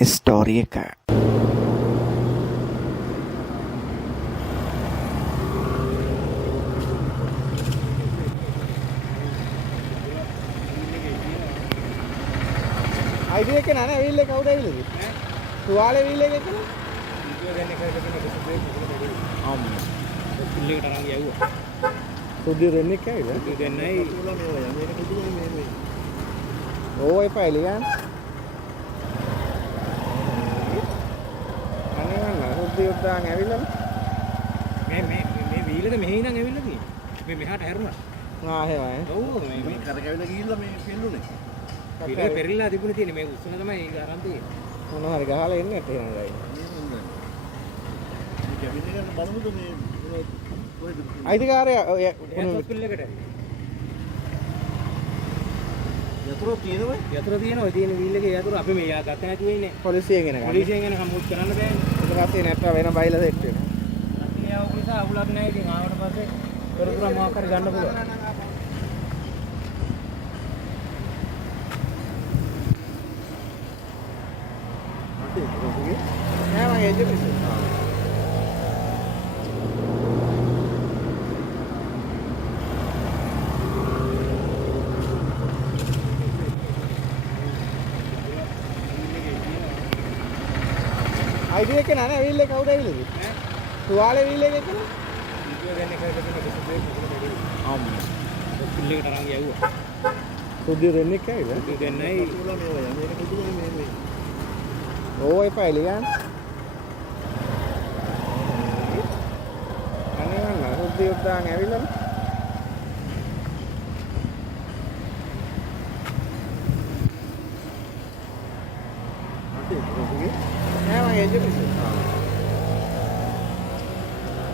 Story එක. Idea එක නෑ ඇවිල්ලා කවුද ඇවිල්ලාද? තුවාලේ ඇවිල්ලා එක එක්කනේ. වීඩියෝ ගන්න කරගෙන අම්මා. පිල්ලේකට අරන් යවුවා. සුද්ධි දෙන්නේ කෑවිද? සුද්ධි දෙන්නයි. තුලා මේ ඔය මේක පුදුමයි මේ. ඕයි පයිලියන්. අනේ මම සුද්ධි උද්දාන් ඇවිල්ලාද? මේ වීලද මෙහි ඉඳන් ඇවිල්ලා තියෙන්නේ. මේ මෙහාට හැරුණා. ආ එහෙමයි. ඔව් මේ කරකැවිලා ගිහිල්ලා මේ පෙන්නුනේ. පිටේ පෙරලිලා තිබුණේ තියෙන්නේ මේ උස්සන තමයි ඒක අරන් තියෙන්නේ. මොනවා හරි ගහලා එන්නේ නැත්තේ එහෙමයි. මේ කැබින් එක බලමුද මේ කොහෙද? අයිතිකාරයා හොස්පිටල් එකට. යතුරු තියෙනවද? යතුරු තියෙනවා. තියෙන වීල් එකේ යතුරු අපි මේ යා ගත්ත නැති වෙන්නේ. පොලිසියෙන් එනකම්. පොලිසියෙන් එනකම් මුත් කරන්න බෑනේ. ඊට පස්සේ නැට්ට වෙන බයිලා සෙට් වෙනවා. අපි යාව නිසා අවුලක් නැහැ. ඉතින් ආවට පස්සේ පෙරපුර මොකක් හරි ගන්න පුළුවන්. නෑ මම එජෙ පිස්සු. අයිඩිය එක නෑ ඇවිල්ලා කවුද ඇවිල්ලාද? තුවාලේ ඇවිල්ලා එක එක්කනේ. වීඩියෝ ගන්න කරගෙන අම්මා. පිල්ලේකට අරන් යවුවා. සුද්ධි දෙන්නේ කෑවිද? සුද්ධි දෙන්නයි. තුලා මේ ඔය මේක පුදුමයි මේ. ඕයි පයිලියන්. අනේ මම සුද්ධි උද්දාන් ඇවිල්ලාද? නෑ මම එජෙ පිස්සු.